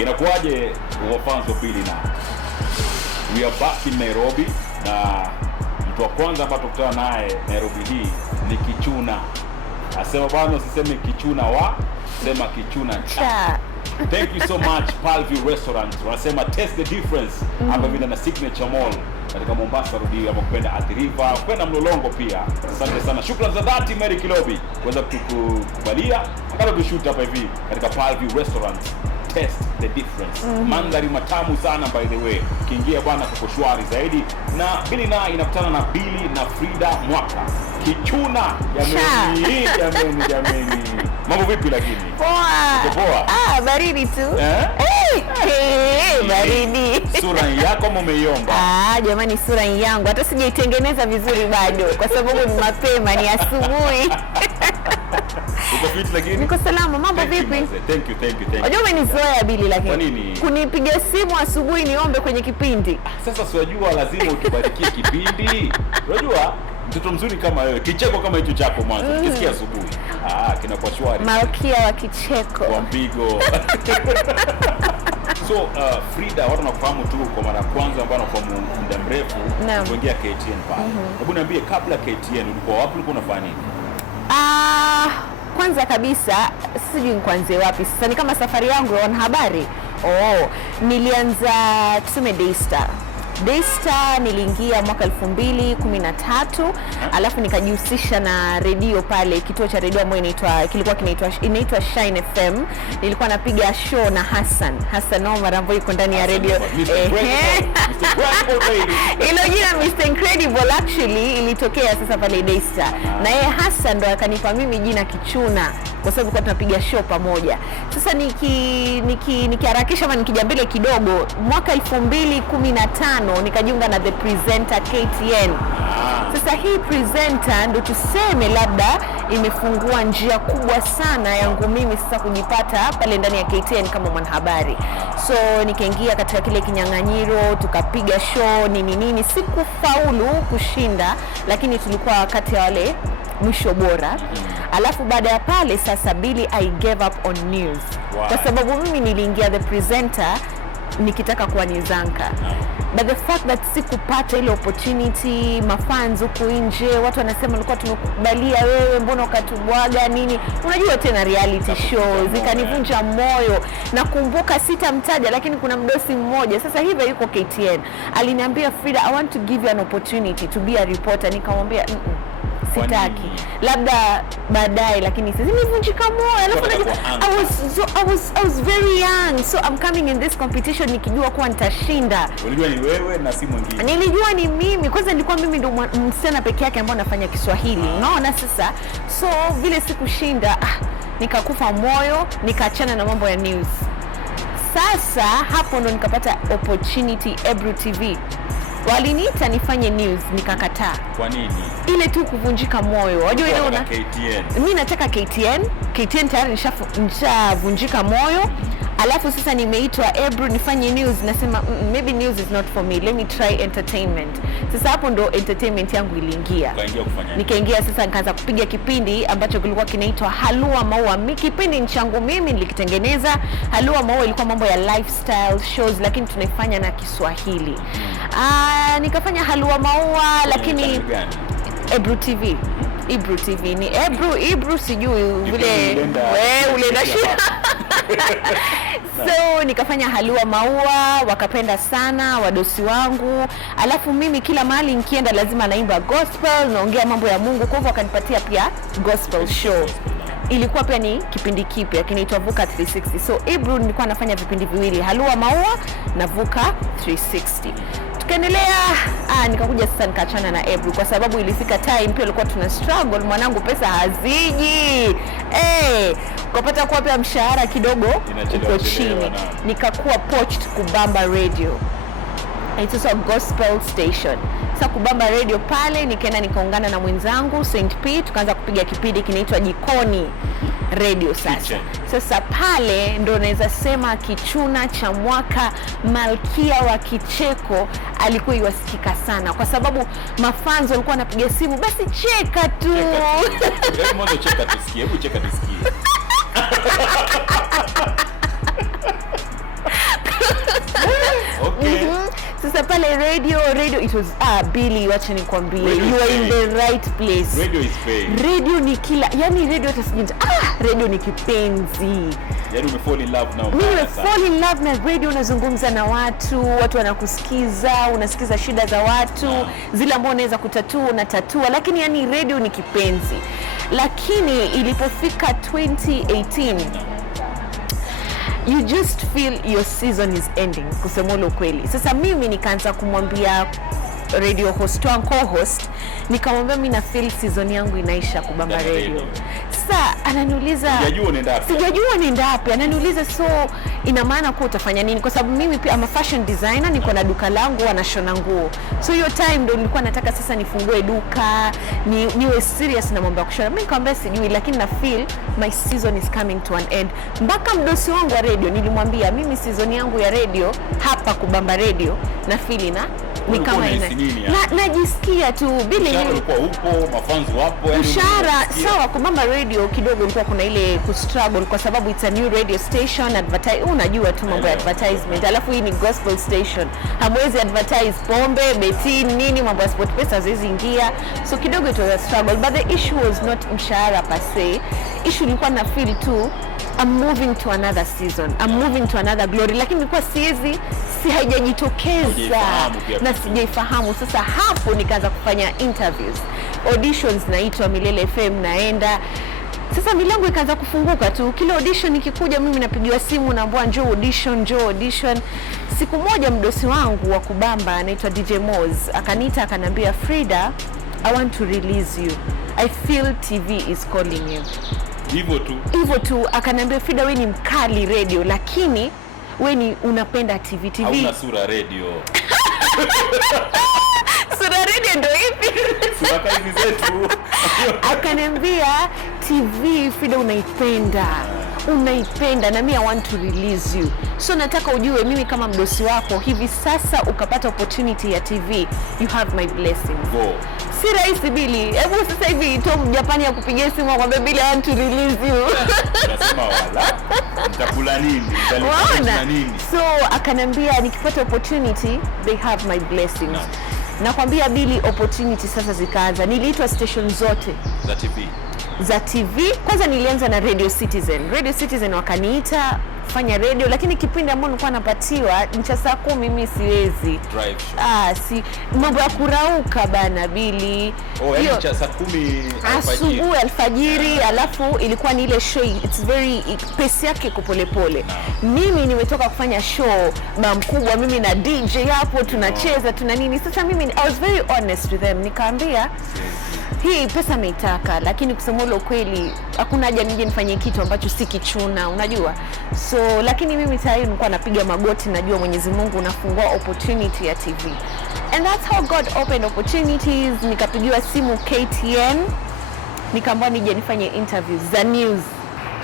Inakuwaje fans wa pili na we are back in Nairobi, na mtu wa kwanza ambaye tukutana naye Nairobi hii ni Kichuna. Asema bwana usiseme Kichuna sema Kichuna cha. Thank you so much Palview Restaurant. Wanasema taste the difference. Hapa vile na Signature Mall katika Mombasa Road hapo kwenda Athi River, kwenda Mlolongo pia. Asante sana. Shukrani za dhati Mary Kilobi kuweza kukubalia kama tushoot hapa hivi katika Palview Restaurant. Taste the difference. Mandhari matamu sana by the way. Kiingia bwana kwa shwari zaidi, na Billy na inakutana na Billy na Frida Mwaka. Kichuna jameni. Mambo vipi lakini? Poa. Baridi tu. Baridi. Sura yako umeiomba? Jamani, sura yangu hata sijaitengeneza vizuri bado kwa sababu ni mapema, ni asubuhi. Uko fit lakini? Niko salama. Mambo vipi? Thank you. Unajua umenizoea Billy lakini. Kwa nini? Kunipiga simu asubuhi niombe kwenye kipindi. Sasa siwajua lazima ukibarikie kipindi. Unajua mtoto mzuri kama wewe, kicheko kama hicho chako mwanzo ukisikia asubuhi. Kinakuwa shwari. Malkia wa kicheko. Kwa mpigo. So Frida, watu wanakufahamu tu kwa mara kwanza ambao wanakufahamu muda mrefu kuingia KTN pale. Hebu niambie, kabla KTN ulikuwa wapi, ulikuwa unafanya nini? Kwanza kabisa sijui nikuanze wapi. Sasa ni kama safari yangu ya wanahabari. Nilianza tuseme Daystar niliingia mwaka 2013, alafu nikajihusisha na redio pale, kituo cha redio ambayo inaitwa Shine FM. Nilikuwa napiga show na Hassan Omar ambaye yuko ndani ya redio. Hilo jina Mr. Incredible actually ilitokea sasa pale Daystar. Na yeye Hassan ndo akanipa mimi jina Kichuna kwa sababu kwa tunapiga show pamoja. Sasa nikiharakisha ama nikija mbele kidogo, mwaka 2015 nikajiunga na the presenter KTN. Sasa hii presenter ndo tuseme labda imefungua njia kubwa sana yangu mimi sasa kujipata pale ndani ya KTN kama mwanahabari. So nikaingia katika kile kinyang'anyiro, tukapiga show nini, sikufaulu kushinda, lakini tulikuwa kati ya wale mwisho bora. Alafu baada ya pale sasa Billy, I gave up on news. Kwa sababu mimi niliingia the presenter nikitaka kuwa nizanka. But the fact that sikupata ile opportunity, mafans huko nje watu wanasema ulikuwa tumekubalia wewe, mbona ukatubwaga nini? Unajua tena reality shows zikanivunja moyo. Nakumbuka sitamtaja lakini kuna mdosi mmoja sasa hivi yuko KTN aliniambia, Frida, I want to give you an opportunity to be a reporter. Nikamwambia sitaki, labda baadaye, lakini sasa nimevunjika moyo. Alafu I was very young, so I'm coming in this competition nikijua kuwa nitashinda. Ulijua ni wewe na si mwingine? Nilijua ni mimi. Kwanza nilikuwa mimi ndo msichana peke yake ambaye nafanya Kiswahili. Unaona sasa, so vile sikushinda nikakufa moyo, nikaachana na mambo ya news. Sasa hapo ndo nikapata opportunity Ebru TV. Waliniita nifanye news, nikakataa. Kwa nini? Ile tu kuvunjika moyo. Unajua ile una KTN. Mimi nataka KTN tayari nishavunjika moyo. Alafu sasa nimeitwa Ebru nifanye news, nasema maybe news is not for me, let me try entertainment. Sasa hapo ndo entertainment yangu iliingia. Nikaingia sasa nikaanza kupiga kipindi ambacho kilikuwa kinaitwa Halua Maua. Kipindi changu mimi nilikitengeneza. Halua Maua ilikuwa mambo ya lifestyle shows lakini tunaifanya na Kiswahili. Nikafanya Halua Maua lakini Ebru TV. Ebru TV ni Ebru sijui vile wewe ulienda shule. So nikafanya Halua Maua, wakapenda sana wadosi wangu. Alafu mimi kila mahali nikienda lazima naimba gospel, naongea mambo ya Mungu, kwa hivyo wakanipatia pia gospel show. Ilikuwa pia ni kipindi kipya kinaitwa Vuka 360. So Ebru nilikuwa nafanya vipindi viwili, Halua Maua na Vuka 360. Tukaendelea, nikakuja sasa nikaachana na Ebru kwa sababu ilifika time pia ilikuwa tuna struggle, mwanangu pesa haziji. Kupata kuwa pia mshahara kidogo uko chini. Nikakuwa poached Kubamba Radio. It's a gospel station. Sasa Kubamba Radio pale nikaenda nikaungana na mwenzangu St. P, tukaanza kupiga kipindi kinaitwa Jikoni Radio sasa. Sasa pale ndo naweza sema Kichuna cha mwaka, malkia wa kicheko alikuwa iwasikika sana kwa sababu mafans walikuwa wanapiga simu, basi cheka tu. Hebu mwanzo cheka tusikie, hebu cheka tusikie. Okay. Sasa pale radio it was Billy, wacha nikwambie, you are in the right place. Radio is paid. Radio ni kila, yani radio hata sijinja, radio ni kipenzi. Yaani umefall in love now. Mimi fall in love na radio, unazungumza na watu wanakusikiza, unasikiza shida za watu, zile ambao unaweza kutatua na tatua, lakini yani radio ni kipenzi. Lakini ilipofika 2018 you just feel your season is ending, kusema ukweli. Sasa mimi nikaanza kumwambia radio host wangu, co-host, nikamwambia mimi na feel season yangu inaisha kubamba radio. Sasa ananiuliza sijajua nienda wapi. Ananiuliza so ina maana kwa utafanya nini? Kwa sababu mimi pia am a fashion designer, niko na duka langu anashona nguo. So hiyo time ndio nilikuwa nataka sasa nifungue duka, niwe serious na mambo ya kushona. Mimi nikamwambia sijui, lakini na feel my season is coming to an end. Mpaka mdosi wangu wa radio nilimwambia mimi season yangu ya radio hapa kubamba radio na feel ni kama najisikia tu bila hiyo. Ulikuwa upo, mafanzi wapo, yani mshahara sawa. Kubamba radio kidogo ulikuwa kuna ile kustruggle, kwa sababu it's a new radio station, unajua tu mambo ya advertisement, alafu hii ni gospel station, hamwezi advertise pombe, beti, nini, mambo ya sport pesa haziwezi ingia, so kidogo it was a struggle. But the issue was not mshahara per se. Issue ilikuwa na feel tu I'm moving to another season, I'm moving to another glory, lakini nilikuwa haijajitokeza na sijaifahamu. Sasa hapo nikaanza kufanya interviews, auditions, naitwa Milele FM, naenda. Sasa milango ikaanza kufunguka tu, kila audition ikikuja mimi napigiwa simu, naambiwa njoo audition. Siku moja mdosi wangu wa kubamba anaitwa DJ Moz akaniita akaniambia, Frida, I want to release you, I feel TV is calling you. Hivyo tu akaniambia, Frida, wewe ni mkali radio, lakini wewe ni unapenda TV. Hauna sura radio. Sura radio ndio ipi? Sura kazi zetu. Akaniambia TV Frida unaipenda na mimi I want to release you. So nataka ujue mimi kama mdosi wako hivi sasa ukapata opportunity ya TV, you have my blessing. Go. Si rahisi Billy. Hebu sasa hivi Tom Japani ya kupigia simu akwambia Billy, I want to release you. Unasema wala mtakula nini? Mtalipata nini? So akanambia nikipata opportunity they have my blessings. Nakwambia Billy, opportunity sasa zikaanza. Niliitwa station zote za TV. Kwanza nilianza na Radio Citizen wakaniita fanya radio, lakini kipindi ambacho nilikuwa napatiwa ni cha saa 10, mimi siwezi drive show. Mambo ya kurauka bana Billy. Hiyo cha saa 10 alfajiri. Alafu ilikuwa ni ile show, it's very pace yake kupolepole. Mimi nimetoka kufanya show mkubwa, mimi na DJ hapo tunacheza tuna nini. Sasa mimi I was very honest with them, nikaambia hii pesa meitaka, lakini kusema ule ukweli hakuna haja nije nifanye kitu ambacho si kichuna, unajua. So lakini mimi tayari nilikuwa napiga magoti, najua Mwenyezi Mungu unafungua opportunity ya TV. And that's how God opened opportunities. Nikapigiwa simu KTN, nikaambiwa nije nifanye interviews za news.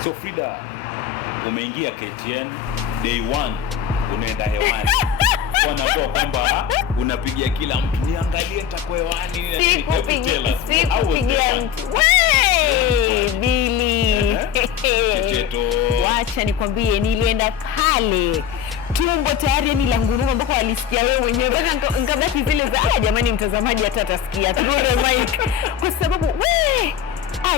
So Frida, umeingia KTN day 1, unaenda hewani. Wanaambia kwamba unapigia kila mtu, niangalie nitakuwa hewani. Sikupigia mtu. Billy. Wacha nikwambie, nilienda pale tumbo tayari ni langu ambako alisikia wewe mwenyewe, mpaka ngabaki zile za jamani, mtazamaji hata atasikia through the mic, kwa sababu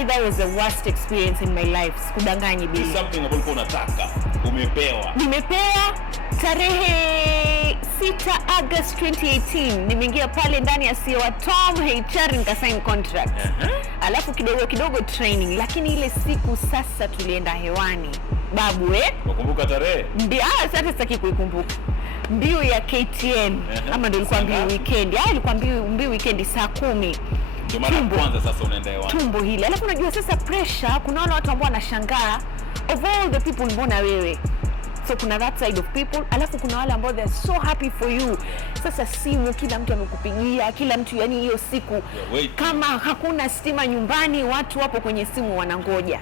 that was the worst experience in my life. Sikudanganyi Billy. Something ambacho unataka umepewa. Nimepewa tarehe 6 August 2018. Nimeingia pale ndani ya CEO Tom HR nikasign contract. Alafu kidogo training, lakini ile siku sasa tulienda hewani. Babu wakumbuka tarehe? Ndio, sasa sitaki kuikumbuka. Mbio ya KTN ama ndio ilikuwa mbio weekend. Ilikuwa mbio weekend saa 10. Ndio mara kwanza sasa unaenda hewani. Tumbo hili. Alafu unajua sasa pressure, kuna wale watu ambao wanashangaa of all the people mbona wewe. So kuna that side of people, alafu kuna wale ambao they're so happy for you. Sasa simu kila mtu amekupigia, kila mtu, yani hiyo siku kama hakuna stima nyumbani, watu wapo kwenye simu wanangoja.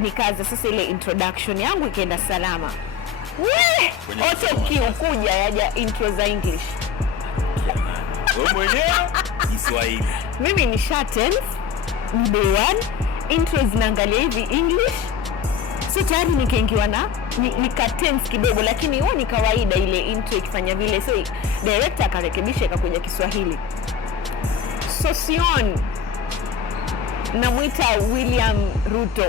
Nikaanza sasa ile introduction yangu ikaenda salama. Kuja yaja intro za English. Wewe mwenyewe Kiswahili. Mimi ni Shatens, day 1, intro zinaangalia hivi English. So tayari nikaingiwa na nika tense kidogo, lakini huo ni kawaida ile intro ikifanya vile. So director akarekebisha ikakuja Kiswahili. Sosion namwita William Ruto.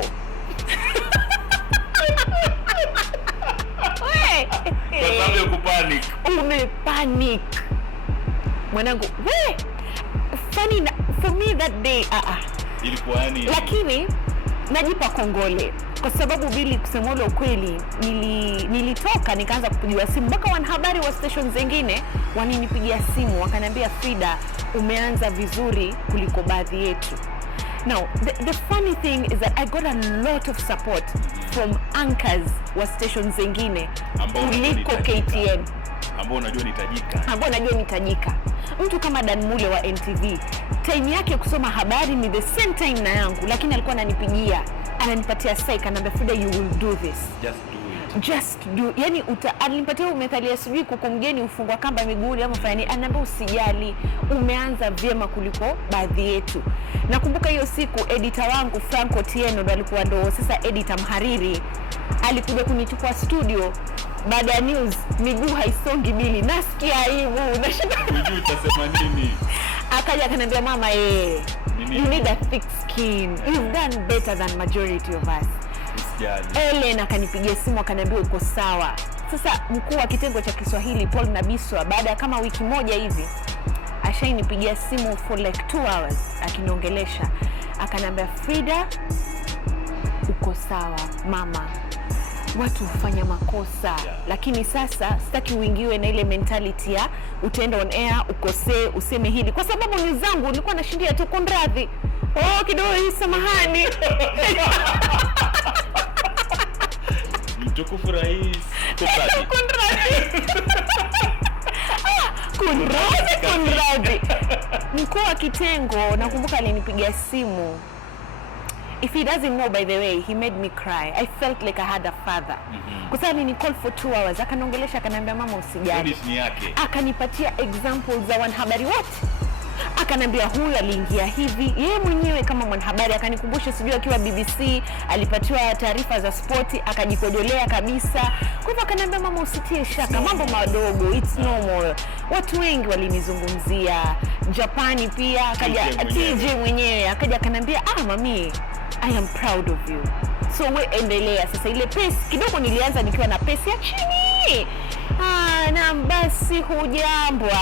Kwa sababu ya kupanic. Umepanic. Mwanangu, funny for me that day. Ilikuwa yani, lakini najipa kongole kwa sababu Billy, kusema ukweli, nilitoka nikaanza kupigiwa simu, mpaka wanahabari wa station zingine waninipigia simu wakaniambia, Frida, umeanza vizuri kuliko baadhi yetu. Now the funny thing is that I got a lot of support from anchors wa station zingine kuliko KTN, ambao unajua nitajika. Mtu kama Dan Mule wa NTV, time yake kusoma habari ni the same time na yangu, lakini alikuwa ananipigia, ananipatia psych, ananiambia, Frida, you will do this, just do. Yani alinipatia umethalia sijui kuku mgeni ufungwa kamba miguuni ama fanya nini, ananiambia usijali, umeanza vyema kuliko baadhi yetu. Nakumbuka hiyo siku editor wangu Franco Tieno ndo sasa editor mhariri, alikuja kunichukua studio baada ya news, miguu haisongi Billy, nasikia aibu, nashinda unajua utasema nini. Akaja akaniambia, mama, you need a thick skin, you've done better than majority of us. Ellen akanipigia simu akaniambia uko sawa. Sasa mkuu wa kitengo cha Kiswahili Paul Nabiswa, baada ya kama wiki moja hivi, ashainipigia simu for like 2 hours akiniongelesha, akaniambia, Frida, uko sawa mama, watu hufanya makosa, lakini sasa sitaki uingiwe na ile mentality ya utaenda on air ukosee useme hili, kwa sababu ni zangu, nilikuwa nashindia tu kunradhi. Kidogo hii, samahani. Mtukufu rais, kunradhi. Mkuu wa kitengo nakumbuka alinipigia simu. If he doesn't know, by the way, he made me cry. I felt like I had a father. Kwa sababu ni call for 2 hours, akaniongelesha, akaniambia, mama, usijali. Akanipatia examples za wanahabari wote. Akanambia huyu aliingia hivi, yeye mwenyewe kama mwanahabari akanikumbusha, sijui akiwa BBC alipatiwa taarifa za spoti akajikojolea kabisa. Kwa hivyo akanambia, mama, usitie shaka, mambo madogo, it's normal. Watu wengi walinizungumzia. Japani pia akaja TJ mwenyewe akaja akanambia, mami, I am proud of you, so we endelea. Sasa ile pace kidogo nilianza nikiwa na pace ya chini. Na basi hujambwa,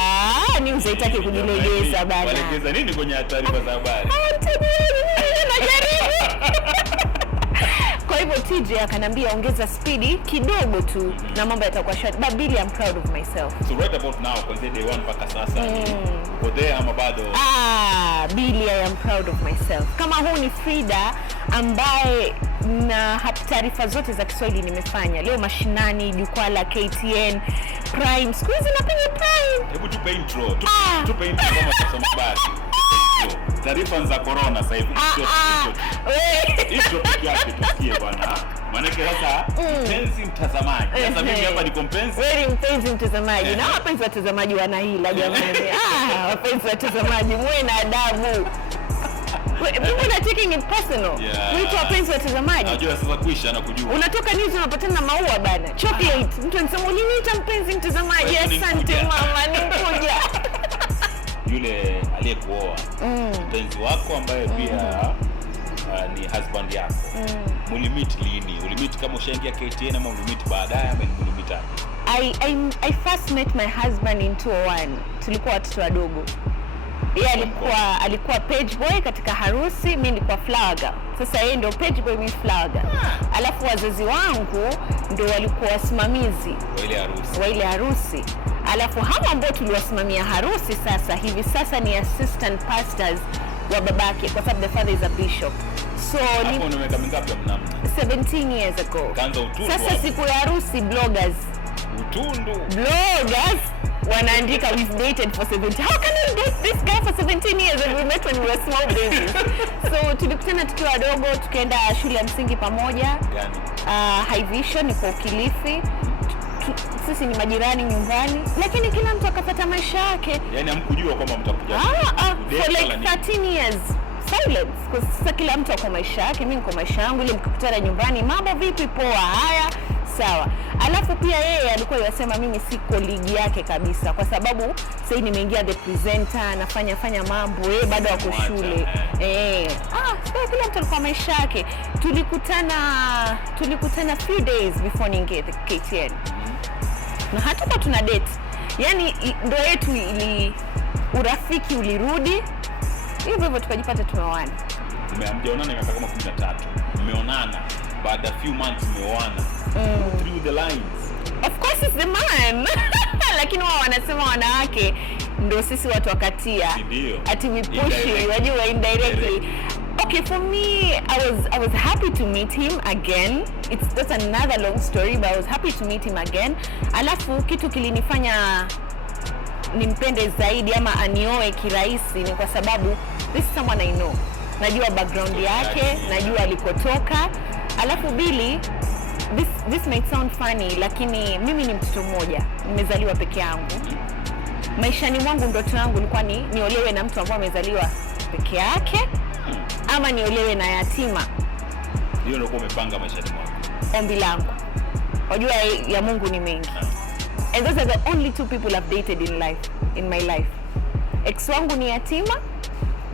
ni uzaitaki kujilegeza bana. Walegeza nini kwenye taarifa za habari? Najaribu. Kwa hivyo TJ akanambia, ongeza speedi kidogo tu na mambo yatakuwa short. But Billy, I'm proud of myself. So right about now, kwanza day 1 mpaka sasa, uko there ama bado? Billy, I am proud of myself. Kama huu ni Frida ambaye na taarifa zote za Kiswahili nimefanya. Leo mashinani, jukwaa la KTN, Prime. Siku hizi napiga Prime. Hebu tupe intro. Tupe intro kama tunasoma habari. Taarifa za corona sasa hivi. Intro pekee yake tusikie bwana. Maana sasa mpenzi mtazamaji. Sasa mimi hapa ni mpenzi. Wewe mpenzi mtazamaji. Na wapenzi watazamaji wana hila jamani. Wapenzi watazamaji, muwe na adabu. Wewe una taking it personal. Mtu wapenzi watazamaji. Unajua sasa kuisha na kujua. Unatoka news unapatana na maua bana. Chocolate. Mtu anasema uliniita mpenzi mtazamaji. Asante mama, nimekuja. Yule aliyekuoa, mpenzi wako ambaye pia ni husband yako. Mulimit lini? Ulimit kama ushaingia KTN ama ulimit baadaye ama ulimit aje? I first met my husband in 2001. Tulikuwa watoto wadogo. Yeye alikuwa page boy katika harusi, mimi nilikuwa flower girl. Sasa yeye ndio page boy, mimi flower girl. Alafu wazazi wangu ndio walikuwa wasimamizi wa ile harusi. Alafu hawa ambao tuliwasimamia harusi sasa hivi sasa ni assistant pastors wa babake, kwa sababu the father is a bishop. So hapo ni miaka mingapi mnamo? 17 years ago. Kaanza utundu. Sasa siku ya harusi bloggers wanaandika, we've dated for 17. How can I date this guy for 17 years and we met when we were small babies? So tulikutana tukiwa wadogo, tukaenda shule ya msingi pamoja. High Vision ni kwa Kilifi. Sisi ni majirani nyumbani, lakini kila mtu akapata maisha yake. Yaani hamkujua kwamba mtakuja. For like 13 years silence, kwa sasa kila mtu ako maisha yake, mimi niko maisha yangu. Ile mkikutana nyumbani, mambo vipi, poa, haya sawa. Alafu pia yeye alikuwa yasema mimi si colleague yake kabisa, kwa sababu sasa nimeingia the presenter, nafanya mambo, yeye bado wako shule. Sasa kila mtu alikuwa maisha yake. Tulikutana few days before niingie KTN. Na hatukuwa tuna date. Yaani ndoa yetu urafiki ulirudi. Hivyo tukajipata tumeoana. Mmeonana miaka kama 13. Mmeonana baada few months mmeoana. Through the lines. Of course it's the man. Lakini wao wanasema wanawake ndio sisi watu wakatia. Ati we push you, wajua indirectly. Okay, for me, I was happy to meet him again. That's another long story, but I was happy to meet him again. Alafu kitu kilinifanya nimpende zaidi ama anioe kirahisi ni kwa sababu this is someone I know. Najua background yake, najua alikotoka. Alafu Billy, this might sound funny, lakini mimi ni mtoto mmoja, nimezaliwa peke yangu. Maishani mwangu ndoto yangu ilikuwa niolewe na mtu ambaye amezaliwa peke yake ama niolewe na yatima. Hiyo ndio umepanga maishani mwako. Ombi langu. Wajua ya Mungu ni mengi. And those are the only two people I've dated in my life. Ex wangu ni yatima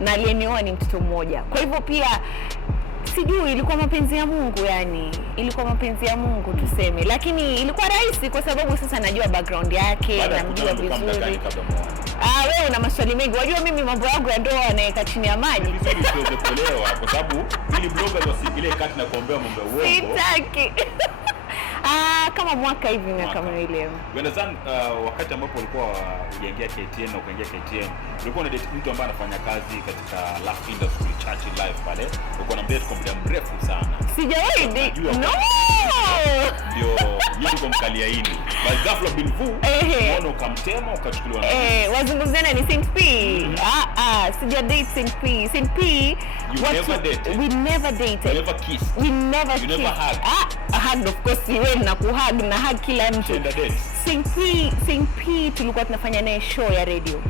na aliyenioa ni mtoto mmoja. Kwa hivyo pia sijui ilikuwa mapenzi ya Mungu, yani ilikuwa mapenzi ya Mungu tuseme, lakini ilikuwa rahisi kwa sababu sasa najua background yake, namjua vizuri. Wewe una maswali mengi. Wajua mimi mambo yangu ya ndoa naeka chini ya maji. Vizuri siweze kuelewa kwa sababu ili blogger wasikilie kati na kuombea mambo ya uongo. Sitaki. Kama mwaka hivi miaka miwili. Unadhani wakati ambapo ulikuwa unaingia KTN na ukaingia KTN, ulikuwa na date mtu ambaye anafanya kazi katika live industry, church live pale, ulikuwa na date kwa muda mrefu sana? Sijawahi date. No. Ndio, yeye kumkalia hili. But ghafla bin vu, mbona ukamtema ukachukuliwa na wazungumzana ni Saint P. Sija date Saint P. Saint P, we never dated. We never kissed. We never kissed. You never hugged. Hug, of course, wewe na kuhug na hug kila mtu. Saint P tulikuwa tunafanya naye show ya radio.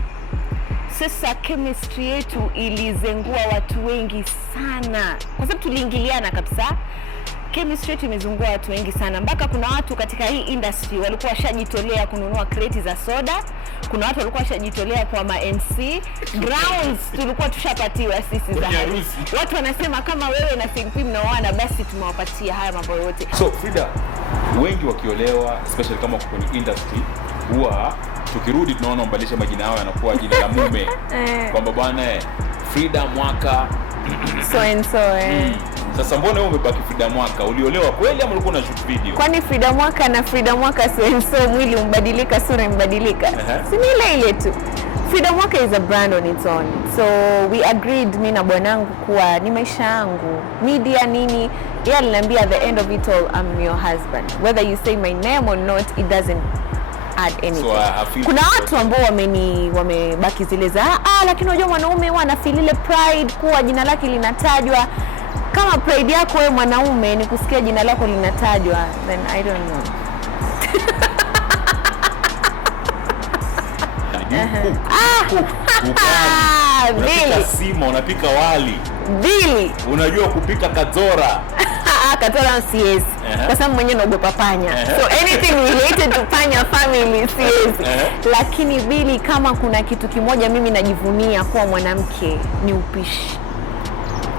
Sasa chemistry yetu ilizengua watu wengi sana. Kwa sababu tuliingiliana kabisa. Chemistry yetu imezungua watu wengi sana. Mpaka kuna watu katika hii industry walikuwa washajitolea kununua kreti za soda. Kuna watu walikuwa washajitolea kwa ma-MC. Grounds tulikuwa tushapatiwa sisi za harusi. Watu wanasema kama wewe na Saint P mnaoana basi tumewapatia haya mambo yote. So Frida, wengi wakiolewa especially kama kwenye industry huwa tukirudi tunaona mbadilisha majina yao yanakuwa jina la mume. Kwamba bwana Frida Mwaka so and so Sasa mbona wewe umebaki Frida Mwaka? Uliolewa kweli ama ulikuwa una shoot video? Kwani Frida Mwaka na Frida Mwaka so mwili umbadilika, sura imbadilika. Si ni ile tu. Frida Mwaka is a brand on its own. So we agreed mimi na bwanangu kuwa ni maisha yangu. Media nini? Yeye aliniambia at the end of it all, I'm your husband. Whether you say my name or not, it doesn't add anything. So, kuna watu ambao wamebaki zile za lakini unajua mwanaume huwa anafeel ile pride kuwa jina lake linatajwa. Kama pride yako wewe mwanaume ni kusikia jina lako linatajwa, then I don't know. Unapika sima, unapika wali. Billy, unajua kupika kadzora. Kadzora siwezi. Kwa sababu mwenyewe naogopa panya. So anything related to panya family siwezi. Lakini Billy, kama kuna kitu kimoja mimi najivunia kuwa mwanamke ni upishi.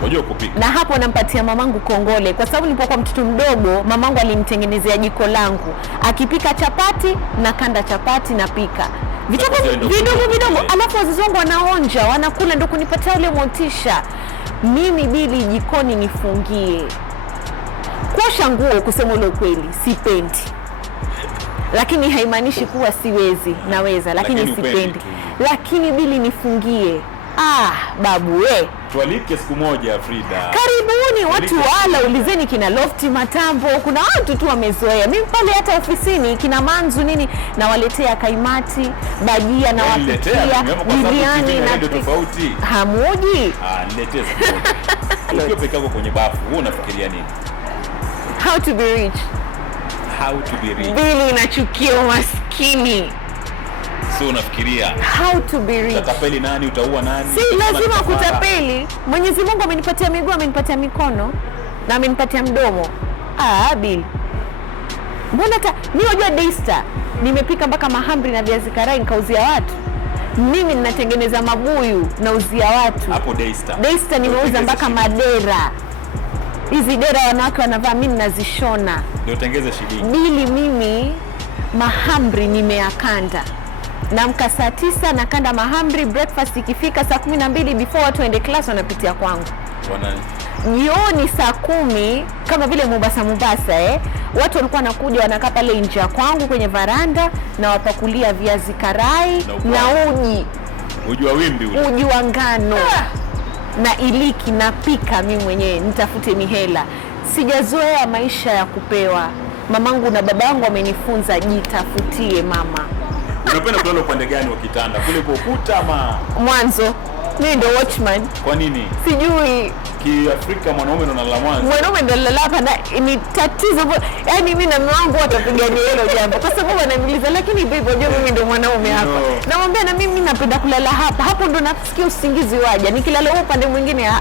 Unajua kupika. Na hapo nampatia mamangu kongole kwa sababu nilipokuwa mtoto mdogo mamangu alinitengenezea jiko langu. Akipika chapati na kanda chapati na pika. Vitu vidogo alafu wazazi wangu wanaonja, wanakula ndio kunipatia ile motisha. Mimi Billy jikoni nifungie. Kuosha nguo kusema ule ukweli sipendi. Lakini haimaanishi kuwa siwezi, naweza lakini sipendi. Lakini Billy nifungie. Babu tualike siku moja Frida. Karibuni watu wala ulizeni kina Lofty Matambo. Kuna watu tu wamezoea. Mimi pale hata ofisini kina Manzu nini na waletea kaimati, bajia na wapikia, biriani na tofauti. Hamuji? Niletee siku moja. Ukiwa peke yako kwenye bafu, wewe unafikiria nini? How to be rich. How to be rich. Billy inachukia umasikini. So unafikiria how to be rich. Utapeli nani, utaua nani? Si lazima kutapeli. Mwenyezi Mungu amenipatia miguu, amenipatia mikono na amenipatia mdomo. Billy. Mbona hata mimi unajua Daystar nimepika mpaka mahamri na viazi karai nikauzia watu. Mimi ninatengeneza mabuyu nauzia watu. Hapo Daystar. Daystar nimeuza mpaka madera. Hizi dera wanawake wanavaa mimi ninazishona. Ndio tengeze shilingi. Bili mimi mahamri nimeakanda. Naamka saa 9 nakanda mahamri, breakfast ikifika saa 12 before watu waende class wanapitia kwangu. Jioni saa 10 kama vile Mombasa watu walikuwa wanakuja wanakaa pale nje kwangu kwenye varanda na wapakulia viazi karai na uji wa wimbi ule. Uji wa ngano. Na iliki napika mimi mwenyewe nitafute mihela. Sijazoea maisha ya kupewa. Mamangu na babangu wamenifunza jitafutie mama. Unapenda kulala upande gani wa kitanda? Kule kwa ukuta ama mwanzo? Mimi ndio watchman. Kwa nini? Sijui. Kiafrika mwanaume ndo analala mwanzo. Mwanaume ndo analala hapa na ni tatizo. Yaani mimi na mume wangu watapigania hilo jambo. Kwa sababu ananiuliza lakini baby unajua mimi ndo mwanaume hapa. No. Namwambia na mimi napenda kulala hapa. Hapo ndo nasikia usingizi waja. Nikilala huko upande mwingine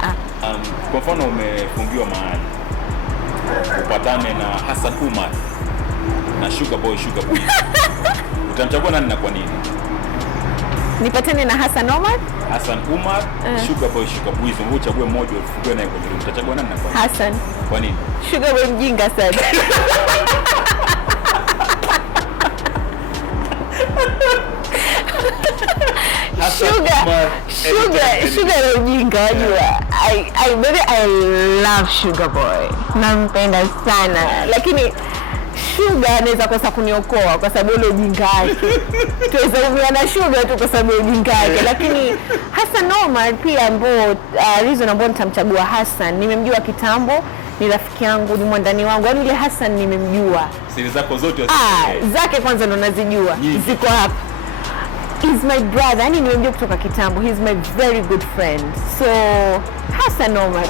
kwa mfano umefungiwa mahali. Upatane na Hassan Umar na Sugar Boy. Utamchagua nani na kwa nini? Nipatane na Hassan Umar, Sugar Boy, uchague mmoja ufungue naye kwenye room. Utachagua nani na kwa nini? Hassan. Kwa nini? Sugar Boy mjinga sana. Sugar mjinga wajua. I love Sugar Boy. Nampenda sana. Lakini Sugar anaweza kosa kuniokoa kwa sababu ile ujinga yake. Tuweza umia na Sugar tu kwa sababu ujinga yake. Lakini Hassan Omar pia reason ambayo nitamchagua Hassan, nimemjua kitambo, ni rafiki yangu, ni mwandani wangu. Yaani ile Hassan nimemjua. Siri zako zote zake kwanza ndo nazijua. Ziko hapa. He's my brother. Yaani nimemjua kutoka kitambo. He's my very good friend. So Hassan Omar.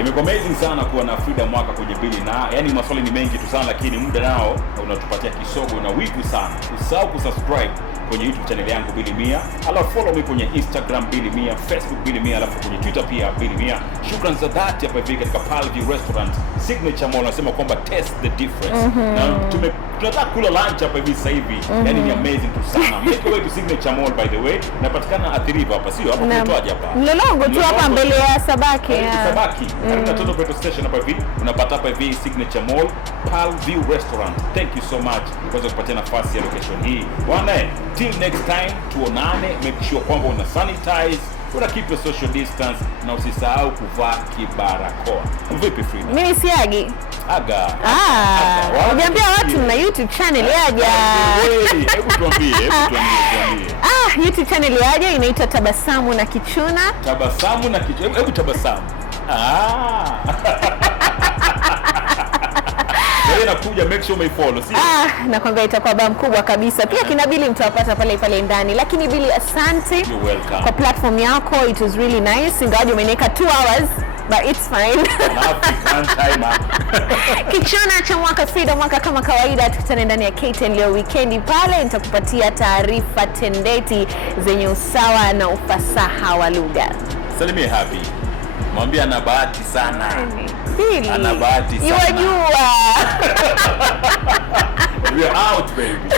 Imekuwa amazing sana kuwa na Frida Mwaka kwenye bili na yani maswali ni mengi tu sana lakini muda nao unatupatia kisogo na wigu sana. Usahau kusubscribe kwenye YouTube channel yangu Bili 100, alafu follow me kwenye Instagram Bili 100, Facebook Bili 100, alafu kwenye Twitter pia Bili 100. Shukrani za dhati hapa hivi katika Palview Restaurant Signature Mall, nasema kwamba test the difference. Na tunataka kula lunch hapa hivi sasa hivi. Yani ni amazing tu sana. Make your way to Signature Mall by the way. Napatikana Athiriva hapa, sio hapa kutoaje hapa. Mlolongo tu hapa mbele ya Sabaki. Sabaki. Karibu Toto Petrol Station hapa hivi. Unapata hapa hivi Signature Mall, Palview Restaurant. Thank you so much kwa kupatia nafasi ya location hii. Bwana, till next time tuonane, make sure kwamba una sanitize, una keep your social distance na usisahau kuvaa kibarakoa. Vipi Frida? Mimi siagi. Aga. Niambia watu na YouTube channel yaja. Hebu tuambie. YouTube channel yaja inaitwa Tabasamu na Kichuna. Hebu tabasamu. Nakuja, make sure follow. Nakwambia itakuwa baa mkubwa kabisa. Pia kina Bili mtawapata pale ndani. Lakini Bili, asante kwa platform yako. It was really nice. Ingawaje umeniweka 2 hours, but it's fine. Kichuna cha mwaka Frida Mwaka kama kawaida, tukutane ndani ya KTN leo weekend pale. Nitakupatia taarifa tendeti zenye usawa na ufasaha wa lugha. Salimie Happy. Mwambie ana bahati sana. Bili. Ana bahati sana. Yajua. We are out baby.